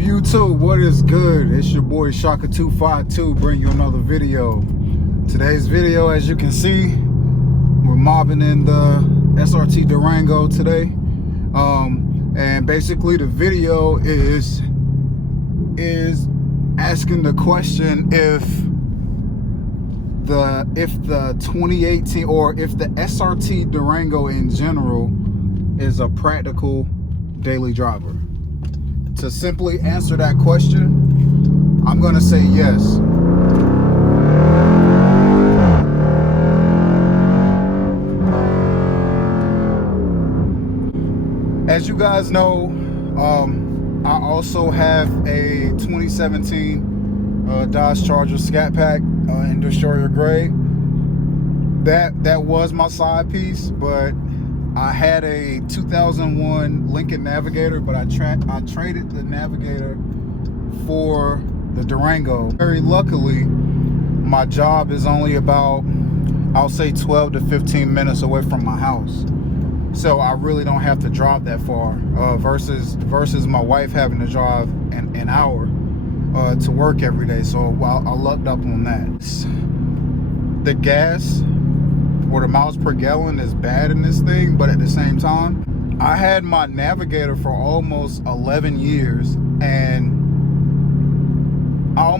YouTube, what is good? It's your boy Shaka252 bringing you another video. Today's video, as you can see, we're mobbing in the SRT Durango today. And basically the video is asking the question if the 2018 or if the SRT Durango in general is a practical daily driver. To simply answer that question, I'm gonna say yes. As you guys know, I also have a 2017 Dodge Charger Scat Pack in Destroyer Gray. That was my side piece, but I had a 2001 Lincoln Navigator, but I traded the Navigator for the Durango. Very luckily, my job is only about, I'll say 12 to 15 minutes away from my house. So I really don't have to drive that far, versus my wife having to drive an hour to work every day. So I lucked up on that. The gas or the miles per gallon is bad in this thing, but at the same time, I had my Navigator for almost 11 years, and I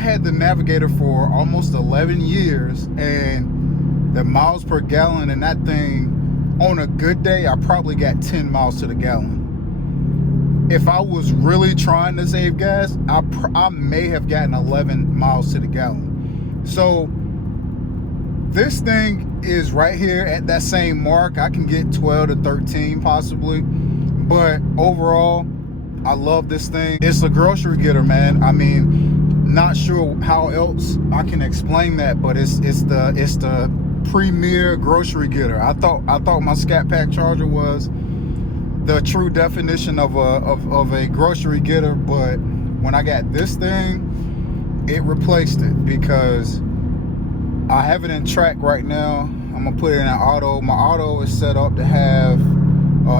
had the Navigator for almost 11 years, and the miles per gallon in that thing, on a good day, I probably got 10 miles to the gallon. If I was really trying to save gas, I may have gotten 11 miles to the gallon. So this thing is right here at that same mark. I can get 12 to 13 possibly, but overall, I love this thing. It's a grocery getter, man. I mean, not sure how else I can explain that, but it's the premier grocery getter. I thought my Scat Pack Charger was the true definition of a grocery getter, but when I got this thing, it replaced it, because I have it in track right now. I'm gonna put it in auto. My auto is set up to have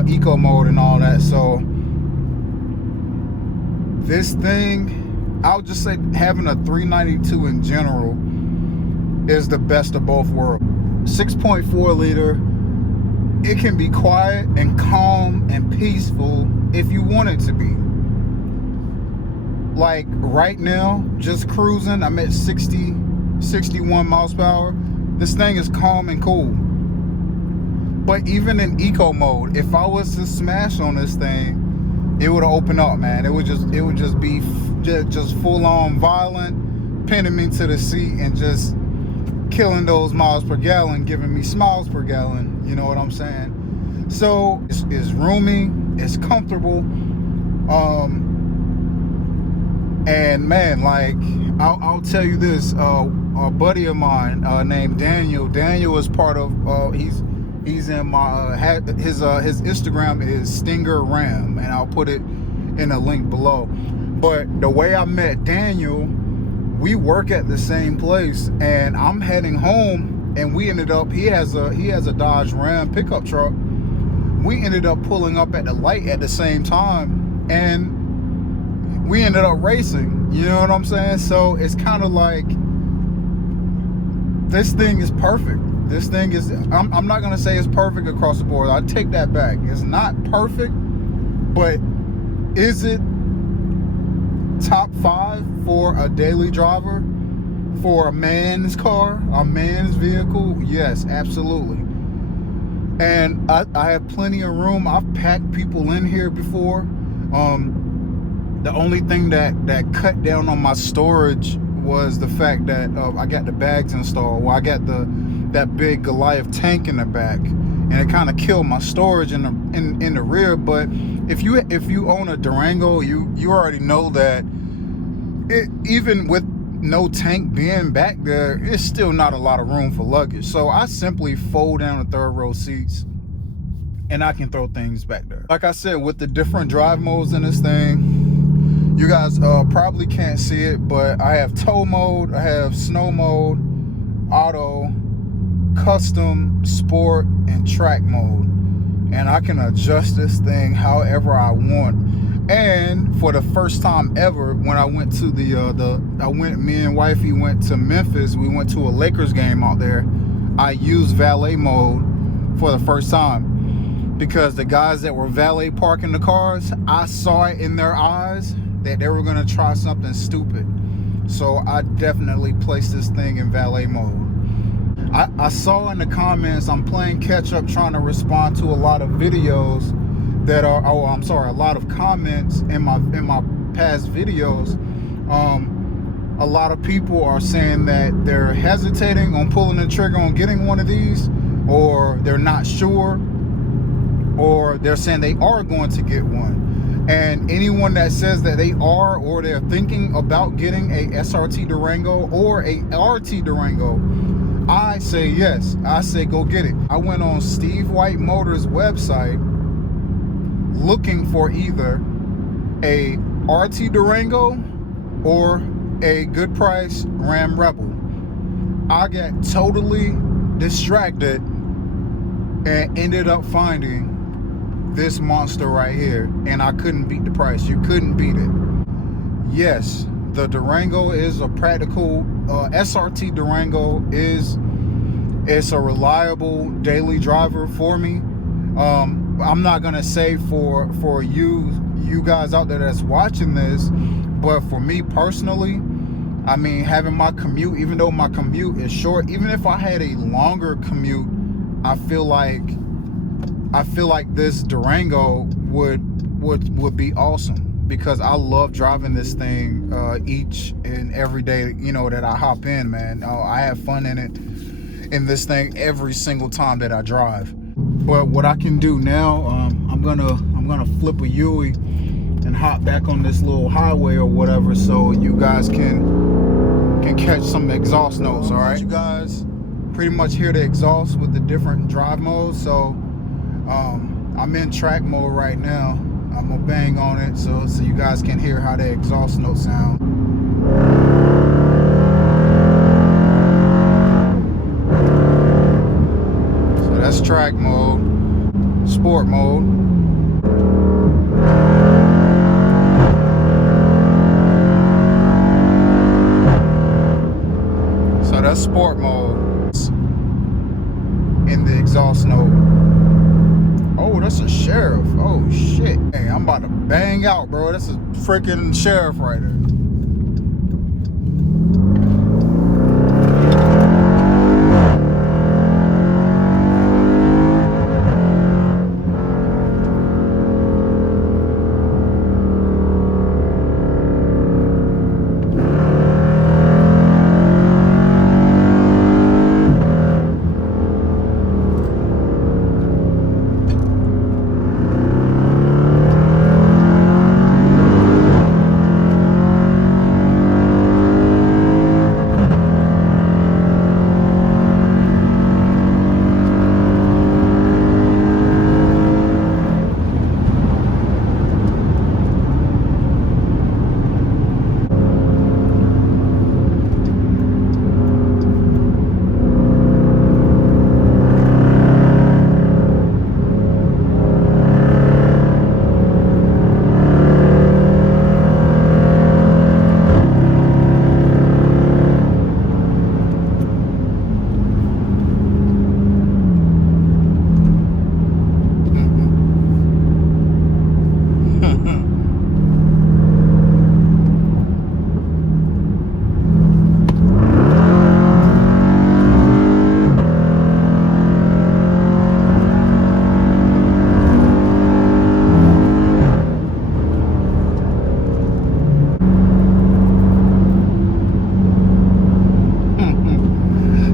eco mode and all that. So this thing, I'll just say having a 392 in general is the best of both worlds. 6.4 liter. It can be quiet and calm and peaceful if you want it to be. Like right now, just cruising, I'm at 61 miles per hour. This thing is calm and cool. But even in eco mode, if I was to smash on this thing, it would open up, man. It would just be full on violent, pinning me to the seat and just killing those miles per gallon, giving me smiles per gallon. You know what I'm saying? So it's roomy, it's comfortable, and man, like I'll tell you this. A buddy of mine named Daniel. Daniel is part of. He's in my his Instagram is Stinger Ram, and I'll put it in a link below. But the way I met Daniel, we work at the same place, and I'm heading home, and we ended up. He has a Dodge Ram pickup truck. We ended up pulling up at the light at the same time, and we ended up racing. You know what I'm saying? So it's kind of like, this thing is perfect. This thing is, I'm not gonna say it's perfect across the board. I take that back. It's not perfect, but is it top 5 for a daily driver, for a man's car, a man's vehicle? Yes, absolutely. And I have plenty of room. I've packed people in here before. The only thing that cut down on my storage was the fact that I got the bags installed. Well, I got that big Goliath tank in the back, and it kind of killed my storage in the rear. But if you own a Durango, you already know that even with no tank being back there, it's still not a lot of room for luggage. So I simply fold down the third row seats, and I can throw things back there. Like I said, with the different drive modes in this thing, you guys probably can't see it, but I have tow mode, I have snow mode, auto, custom, sport, and track mode. And I can adjust this thing however I want. And for the first time ever, when I went to me and wifey went to Memphis. We went to a Lakers game out there. I used valet mode for the first time because the guys that were valet parking the cars, I saw it in their eyes that they were gonna try something stupid. So I definitely placed this thing in valet mode. I saw in the comments, I'm playing catch up trying to respond to a lot of videos that are, a lot of comments in my past videos. A lot of people are saying that they're hesitating on pulling the trigger on getting one of these, or they're not sure, or they're saying they are going to get one. And anyone that says that they are, or they're thinking about getting a SRT Durango or a RT Durango, I say yes. I say go get it. I went on Steve White Motors website looking for either a RT Durango or a good price Ram Rebel. I got totally distracted and ended up finding this monster right here, and I couldn't beat the price. You couldn't beat it. Yes, the Durango is a practical SRT Durango it's a reliable daily driver for me. I'm not gonna say for you guys out there that's watching this, but for me personally, I mean, having my commute, even though my commute is short, even if I had a longer commute, I feel like this Durango would be awesome, because I love driving this thing each and every day, you know, that I hop in, man. I have fun in this thing every single time that I drive. But what I can do now, I'm gonna flip a Yui and hop back on this little highway or whatever, so you guys can catch some exhaust notes. All right, you guys pretty much hear the exhaust with the different drive modes. So I'm in track mode right now. I'm gonna bang on it so you guys can hear how the exhaust notes sound. So that's track mode. Sport mode. So that's sport mode in the exhaust note. Oh, that's a Sheriff. Oh shit. Hey, I'm about to bang out, bro. That's a freaking Sheriff right there.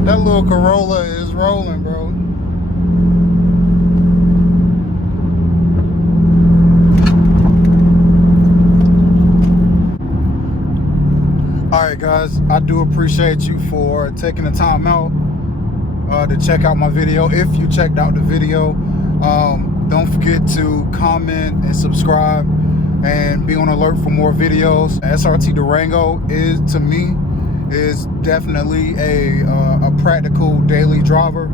That little Corolla is rolling, bro. Alright guys, I do appreciate you for taking the time out to check out my video. If you checked out the video, don't forget to comment and subscribe and be on alert for more videos. SRT Durango is, to me, is definitely a practical daily driver.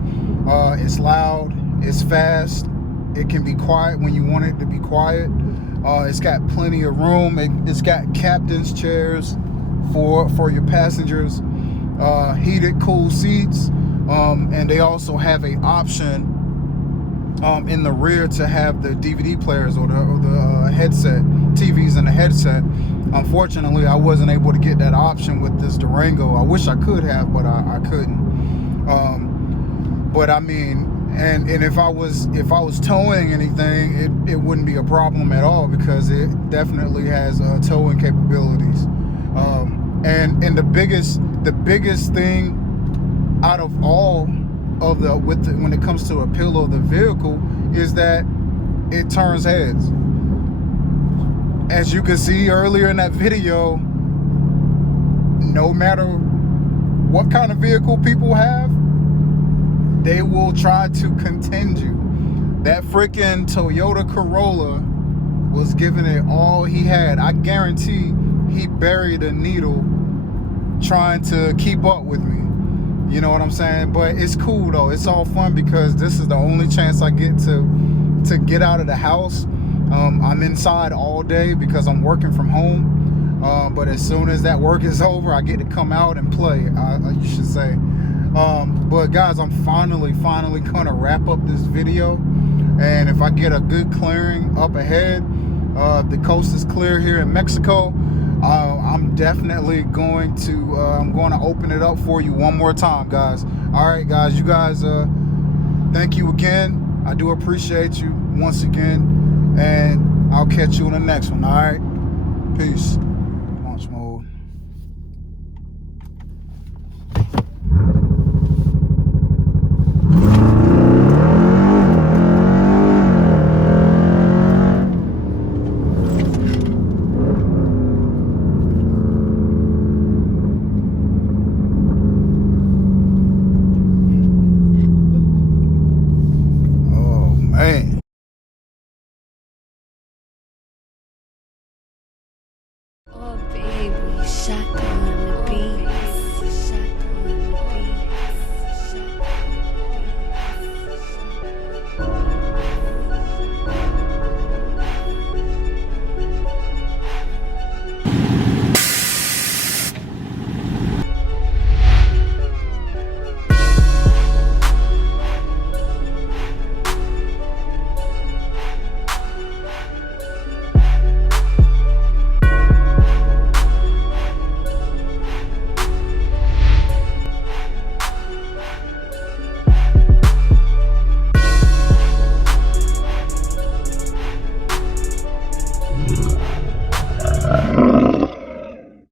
It's loud, it's fast, it can be quiet when you want it to be quiet. It's got plenty of room. It's got captain's chairs for your passengers, heated, cool seats, and they also have a option in the rear to have the DVD players or the headset, TVs in the headset. Unfortunately, I wasn't able to get that option with this Durango. I wish I could have, but I couldn't. But I mean, and if I was towing anything, it wouldn't be a problem at all, because it definitely has towing capabilities. And the biggest thing out of all of when it comes to appeal of the vehicle is that it turns heads. As you can see earlier in that video, no matter what kind of vehicle people have, they will try to contend you. That freaking Toyota Corolla was giving it all he had. I guarantee he buried a needle trying to keep up with me. You know what I'm saying? But it's cool though. It's all fun because this is the only chance I get to get out of the house. I'm inside all day because I'm working from home. But as soon as that work is over, I get to come out and play, you should say. But guys, I'm finally gonna wrap up this video. And if I get a good clearing up ahead, the coast is clear here in Mexico, I'm definitely going to open it up for you one more time, guys. All right, guys, you guys, thank you again. I do appreciate you once again, and I'll catch you in the next one. All right, peace. Launch mode. Oh baby, shut